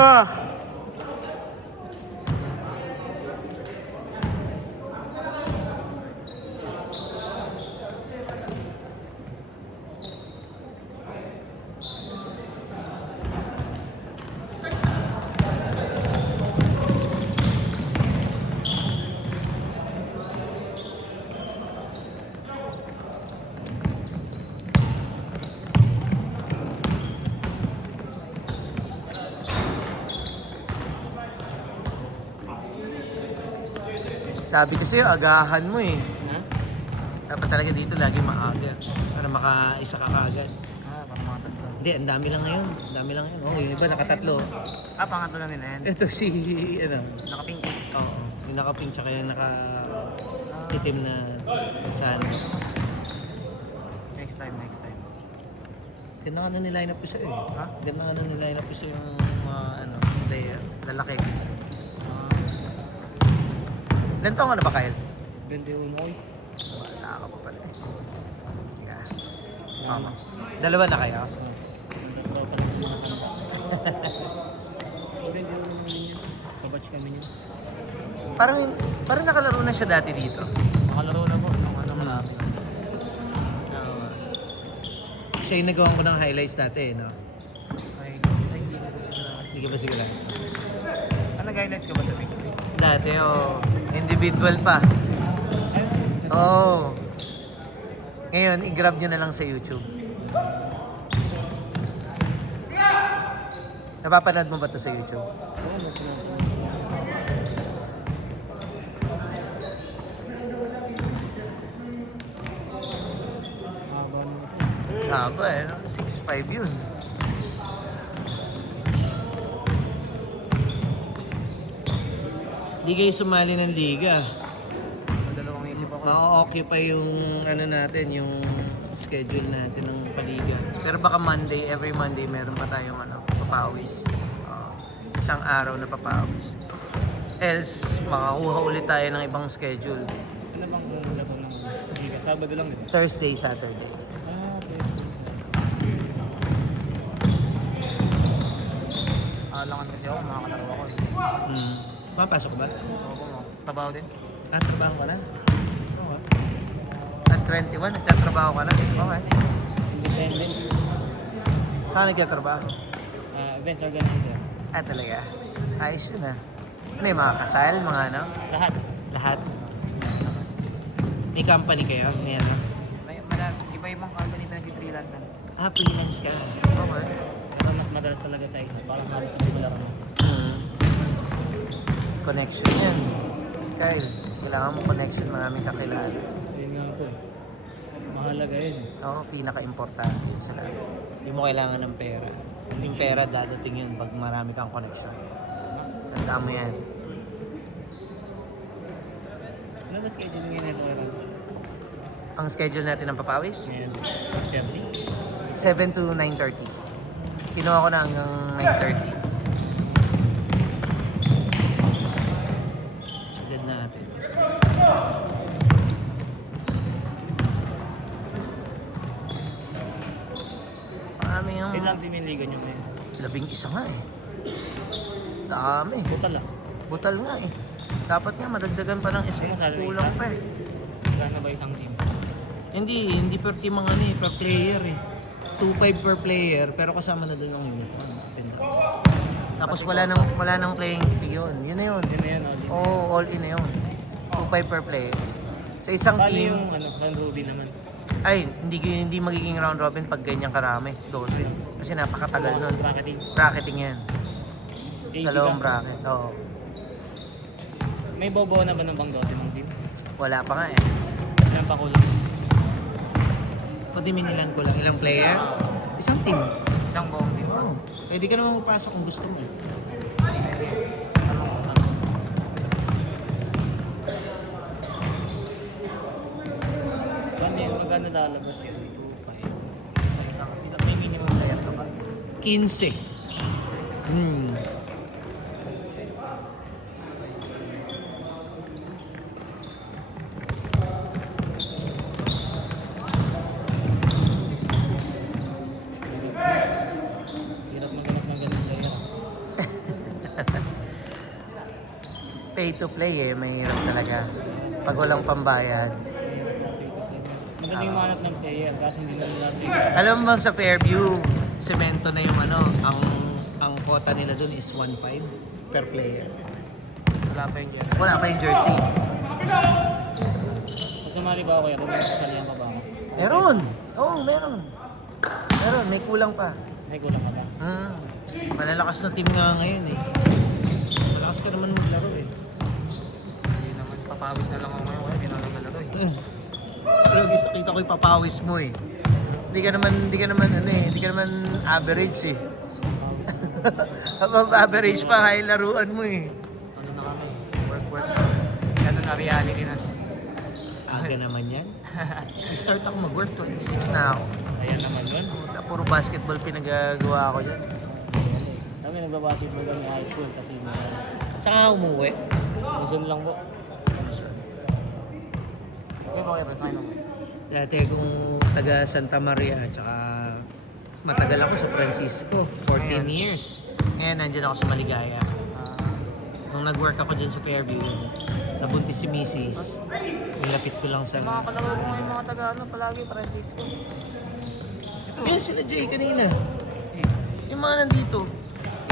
Ah! Sabi ko sa'yo, agahan mo eh. Ha? Dapat talaga dito lagi maaga. Para makaisa ka kaagad. Parang mga tatlo. Hindi, ang dami lang ngayon. Ang dami lang ngayon. Oh, yung iba nakatatlo. Pangatlo na nila yan. Ito si, ano. Nakapink. Oo. Yung nakapink tsaka yung itim na pansano. Next time. Ganda nga na niline up ko sa'yo eh. Ha? Ganda nga na niline up ko sa'yo yung mga player. Lalaki. Ilan taon ka na ba, Kyle? 21 boys. Wala ka pa pala eh. Yeah. Tama. Dalawa na kayo? Tatlo pa lang sa mga kanta. 21 naman yun. Kabatch kami yun. Parang nakalaro na siya dati dito. Makalaro na po. Marami. Siya yung nagawa ko ng highlights dati eh, no? Ay, hindi na po sigurado. Hindi ka ba siguro? Nag-highlights ka ba sa picture? Dati, individual pa. Oh. Ngayon, i-grab nyo na lang sa YouTube. Napapanood mo ba ito sa YouTube? Oo, nagpunod. Haba naman siya. Haba eh, no? 6'5" yun. Di kayo sumali ng liga. Dalawang isip ako. Ma-occupy yung natin, yung schedule natin ng paliga. Pero baka every Monday meron pa tayong papawis. Isang araw na papawis. Else, makakuha ulit tayo ng ibang schedule. Ano bang laro ng Liga? Sabado lang ito. Thursday, Saturday. Okay. Alangan kasi ako, makakalaro ako eh. Papasok ba? Oo, trabaho din. Trabaho ka na? Oo. At 21, nagtatrabaho ka na? Okay. Independent. Saan nagtatrabaho? Events organizer. Talaga? Ayos yun ah. Ano yung mga kasal, mga ano? Lahat. Lahat? May company kayo? May ano? Iba-ibang company na nag-freelancer. Freelance ka. Okay. Pero mas madalas talaga sa isa. Parang halos sa mga laro mo. Connection yan. Kyle, kailangan mo connection, maraming kakilala. Yun nga po. Mahalaga yun. Oo, pinaka-importante yun sa lahat. Hindi mo kailangan ng pera. Yung pera dadating yun pag marami kang connection. Tandaan mo yan. Ano ba schedule ngayon ito? Ang schedule natin ng papawis? Ngayon, 7 to 9:30. Kinuha ko na hanggang 9:30. Sagad natin. Marami yung... Ilang team yung liga nyo ngayon? 11 nga eh. Dami. Total lang. Butal nga eh. Dapat nga madagdagan pa ng isa. Kulang pa eh. Gano'n ba isang team? Hindi per team ang per player eh. 2.5 per player pero kasama na doon ang uniform. Tapos wala nang playing fee yun. Yun na yun. Yun na yun. All in na yun. 2.5 per player. Sa isang Paano team, yung round robin naman? ay hindi magiging round robin pag ganyan karami. 12. Kasi napakatagal nun. Bracketing. Bracketing yan. 80 Dalawang ka. bracket. Oo. May bobo na ba ng bang 12 ng team? Wala pa nga eh. Ilan pa kulang? O diminilan ko lang. Ilang player? Isang team. Isang buong team. Oo. Pwede ka naman mapasok kung gusto mo eh. Magkano lalabas yun? 2.5. Sa isang may minimum player ka ba? 15. Hirap maghanap ng ganun player. pay to play eh, mahirap talaga. Pag walang pambayad. Maganda yung manap ng player, kaso hindi na nila Alam mo sa Fairview, semento na yung ang quota nila dun is 1.5 per player. wala pa yung jersey. Wala pa yung jersey. Pag sumali ba ako kaya, kung sasalihan pa ba ako? Meron. Oo, meron. Meron, may kulang pa. May kulang ka ba? Malalakas na team nga ngayon eh. Malakas ka naman maglaro eh. Hindi naman, papawis na lang ako ngayon, kaya hindi na lang nalaro eh. Pero gusto kita ko ipapawis mo eh. Hindi ka naman average eh. Above average pa, high laruan mo eh. Ano na kami, work. Ganun na reality na. Aga naman yan. Start ako mag-work, 26 na ako. Saya naman yun. Puta, puro basketball pinagagawa ko dyan. Kami nagbabasketball kami high school kasi Saan ka umuwi? Luzon lang po. Okay, bakit? Resign ako. Dati kung taga Santa Maria, tsaka matagal ako sa Francisco, 14 years. Ngayon nandyan ako sa Maligaya. Nung nag-work ako dyan sa Fairview, nabuntis si Mrs. Nilapit ko lang sa... Mga kalaro ko yung mga taga ano palagi, Francisco. Yan sila Jay kanina. Yung mga nandito.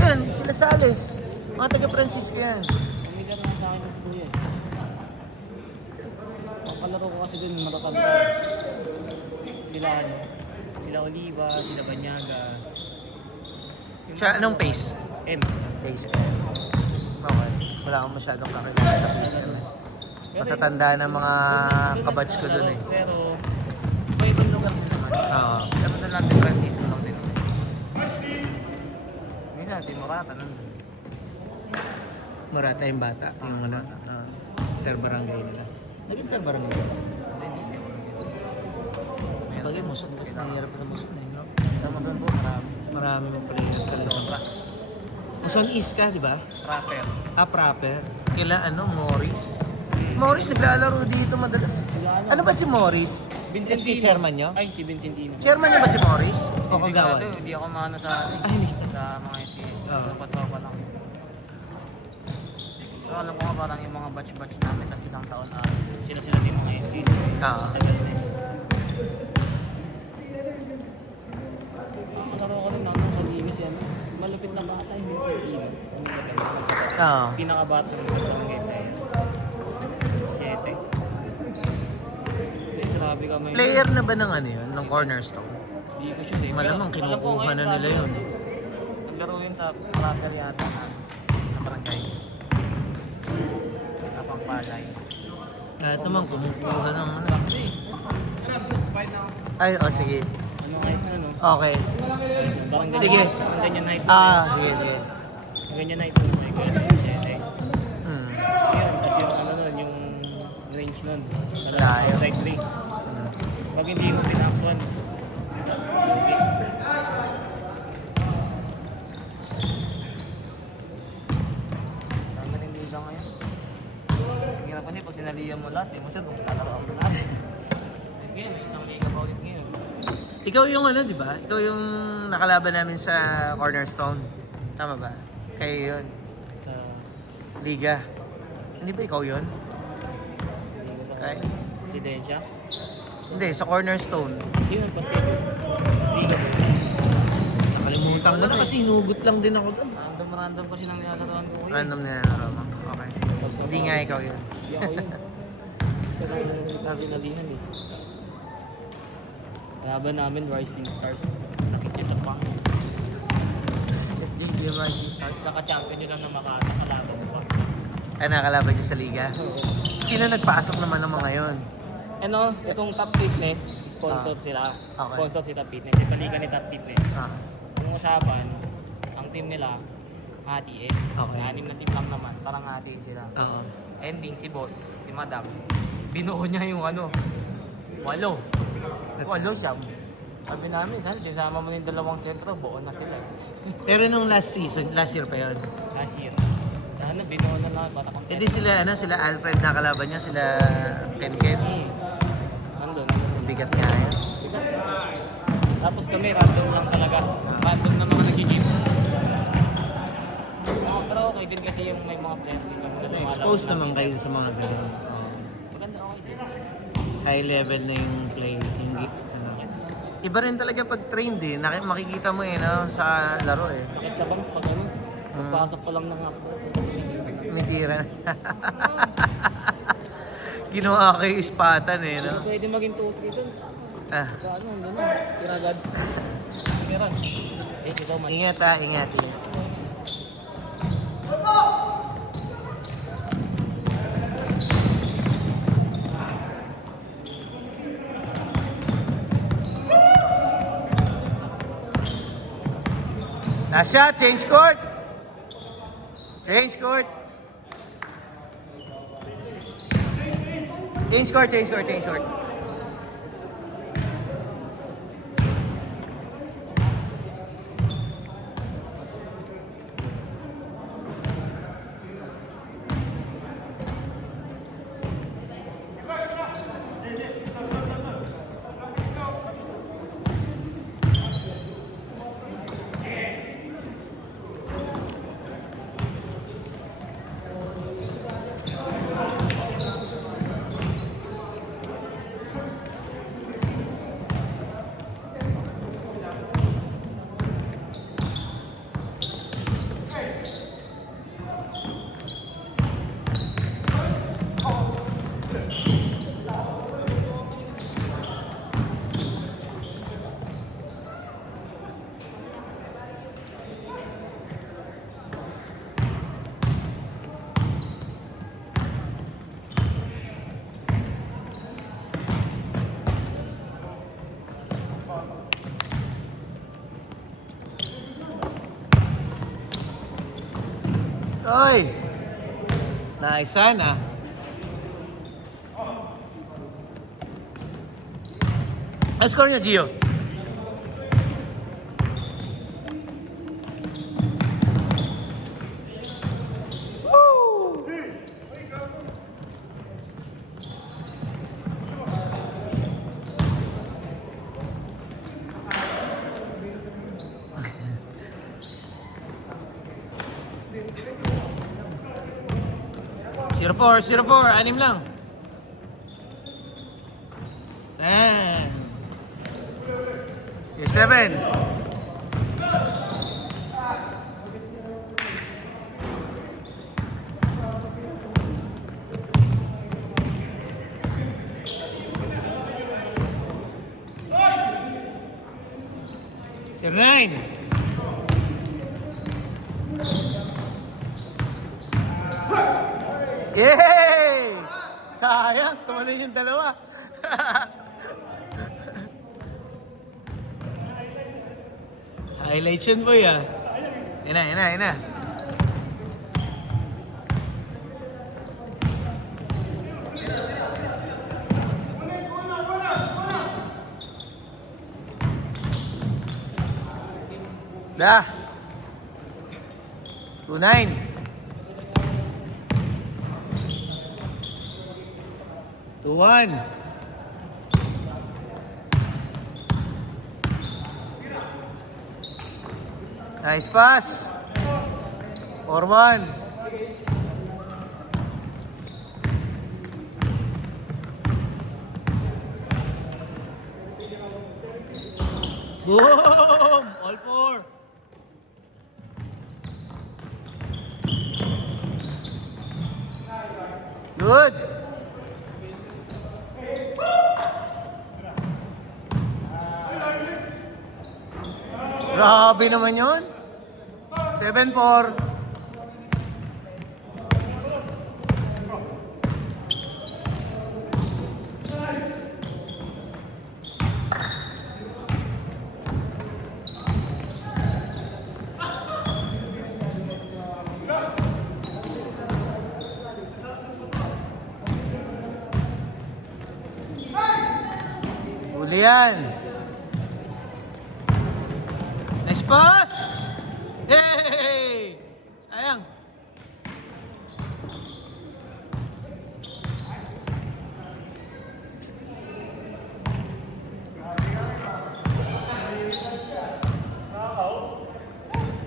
Yan, sila Sales. Mga taga Francisco yan. Umigar na sa akin si Kuya eh. Ang kalaro ko kasi dun matatanda. Sila Oliva, sila Banyaga. Siya, anong pace? M. Pace ka. Okay. Wala akong masyadong kakilala sa pace ka. Matatanda na mga kabatch ko dun eh. Pero, may ibang lugar din naman. Oo. Pero doon lang din Francisco lang din naman. Minsan si Morata nandun. Marata yung bata. Yung ano, interbarangay nila. Naging interbarangay nila. Sa bagay, Muson kasi mahirap na Muson eh, no? Sa Mazon po, marami. Marami mong player talaga sa pra. Muson East ka, di ba? Rapper. Proper. Kila Morris. Morris naglalaro dito madalas. Ano ba si Morris? SK chairman nyo? Ay, si Vincentino. Chairman niya ba si Morris? O kagawan? Hindi ako maano sa Ay, hindi. sa mga SK. Oo. Tropa lang. So, alam ko nga parang yung mga batch namin, tapos isang taon sila din mga SK. Oo. Tagal din. Nakaro ko rin ako sa Limis yan. Malapit na bata yung Vincentino. Oo. Pinakabata ng barangay player. 7. Grabe ka may... Player na ba ng ano yun? Ng Cornerstone? Hindi ko sure eh. Malamang Pero alam ko kinukuha ngayon na sa nila ano, yun. Naglaro yun sa Rapper yata na barangay. Tapang palay. Kahit naman kumukuha ng ano. Kasi, Ay, sige. ano kahit ano. Okay. Barangay. Sige. Ang ganyan height. Sige. Ang ganyan height mo. May ganyan yung 7. Hmm. Yun, tapos yung ano nun, yung range nun. Layo. Outside 3. Hmm. Pag hindi mo pinaksuan, tama ng liga ngayon. Ang hirap kasi pag sinalihan mo lahat, mo siya kung tataraan mo lahat. Again, may isang liga pa ulit ngayon. Ikaw yung ano, di ba? Ikaw yung nakalaban namin sa Cornerstone. Tama ba? Kayo yun. Sa Liga. Hindi ba ikaw yun? liga Okay. Residensya. Hindi, sa Cornerstone. Yun ang pa-schedule. Liga po. Nakalimutan ko na kasi inugot lang din ako doon. Random kasi nang nilalarawan ko yun. Random na Roma. Okay. Hindi nga ikaw yun. Hindi ako yun. Kaya sinalihan eh. Laban namin Rising Stars. Sakit niya sa punks. SJB Rising Stars. Naka-champion yun lang na Makati. Kalaban ko pa. Ay, nakalaban niyo sa Liga. Sino nagpasok naman ng mga yun? Ano, itong Top Fitness, sponsored sila. Okay. Sponsored si Top Fitness. Ipalikan ni Top Fitness. Ah. Ang usapan, ang team nila, hatiin. Okay. 6 na team lang naman, parang hatiin sila. Oo. Ending, si boss, si madam, binuo niya yung ano, 8. 8 siya. Sabi namin, sana sinama mo yung 2 sentro, buo na sila. Pero nung last season, last year pa yun. Last year. Sana binuo na lang para kung E di sila, sila Alfred na kalaban niya, sila Kenken. Nandun. Bigat nga yun. Tapos kami, random lang talaga. Random na mga nag-gym. Pero okay din kasi yung may mga player din kami. Kasi exposed naman kayo sa mga ganun. Maganda, okay din. High level na yung play. Yung, ano. Iba rin talaga pag trained eh. Makikita mo eh no, sa laro eh. Sakit sa bangs pag ano. Pagpasok pa lang ng ako. Mitira. Ginawa ko yung ispatan eh no. Pwede maging 2-3 dun. Ah. Sa ano, Tiragad. Tirag. Thank you so much. Ingat ha, ingat. Last shot, change court. Change court. Change court, change court, change court. Oy! Nice sana. Ang score niyo, Gio? Woo! Zero four, anim lang. Man. 7. Zero 9. Yay! Sayang, tumalon yung dalawa. Highlights yun, boy, ah. Yan na. Dah. 2-9. Two one. Nice pass. 4-1. Boom! All four. Good. Grabe naman yun. 7-4. Huli yan. Nice pass! Hey! Sayang.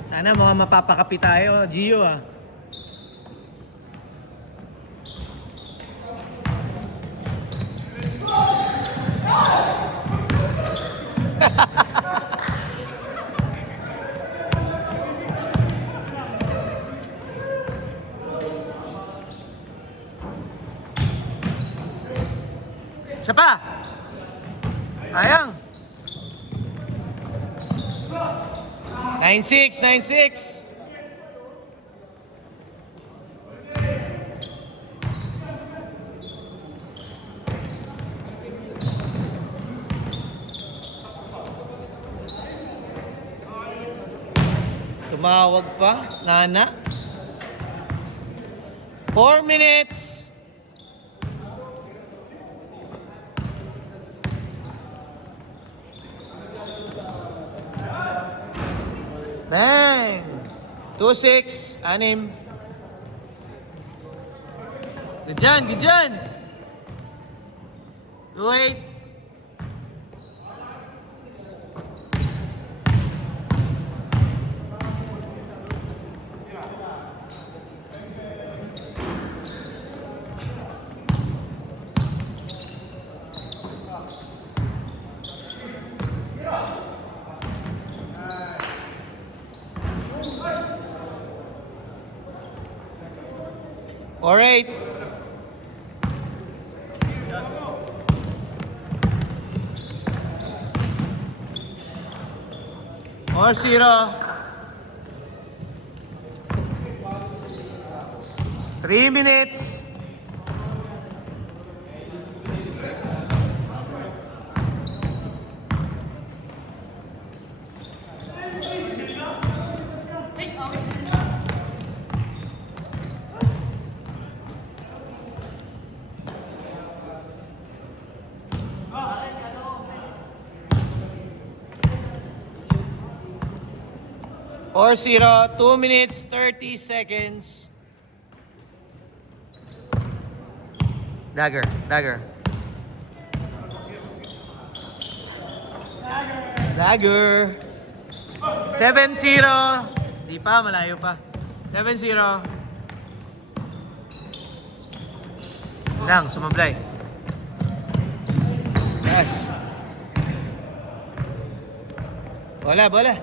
Sana mga mapapakapi tayo, Gio ah. Isa pa. Sayang. 9-6, 9-6. Tumawag pa, Nana. 4 minutes. Bang! 2-6, 6. Good dyan, good dyan. 2-8. Or 8. Or 0. 3 minutes. Or 0, 2 minutes, 30 seconds. Dagger, dagger. Dagger. 7-0. Di pa, malayo pa. 7-0. Lang, sumablay. Yes. Bola, bola.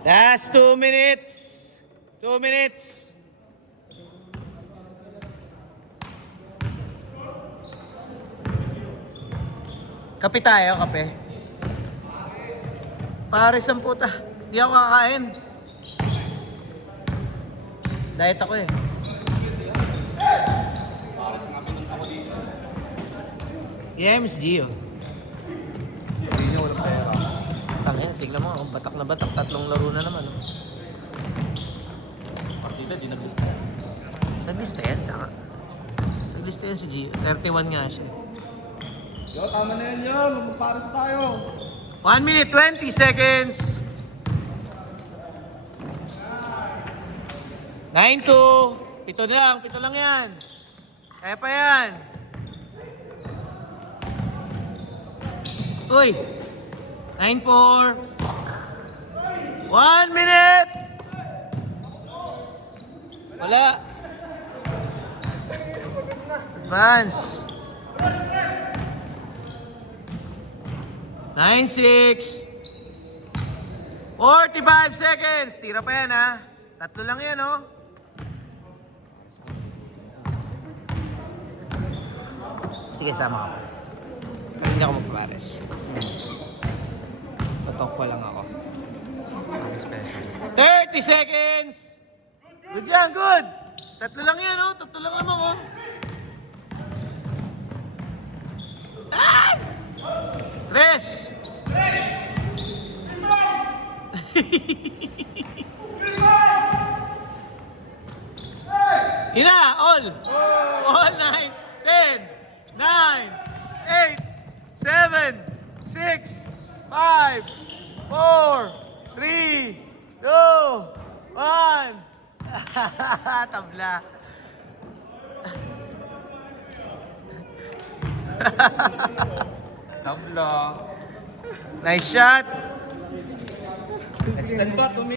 Last 2 minutes. 2 minutes. Kape tayo, kape. Pares ang puta. Di ako kakain. Diet ako eh. Yeah, Miss Gio. Hindi niya walang pera. Tangin, tignan mo, batak na batak, 3 laro na naman. Oh. Partida, di nag-lista. Naglista yan, tama. Naglista yan si Gio. 31 nga siya. Yo, tama na yan yun. Magpaparas tayo. 1 minute, 20 seconds. 9-2. Pito lang yan. Kaya pa yan. Uy! 9-4. 1 minute! Wala. Advance. 9-6. 45 seconds. Tira pa yan, ha? 3 lang yan, oh. Sige, sama ako. Hindi ako magpapares. Tatok pa lang ako. Special. 30 seconds! Good yan, good! 3 lang yan, oh. 3 lang naman, oh. Ah! 3! Ina, all! All 9, 10, 9, 8, 7, 6, 5, 4, 3, 2, 1. Tabla. Tabla. Nice shot. Extend pa, 2 minutes.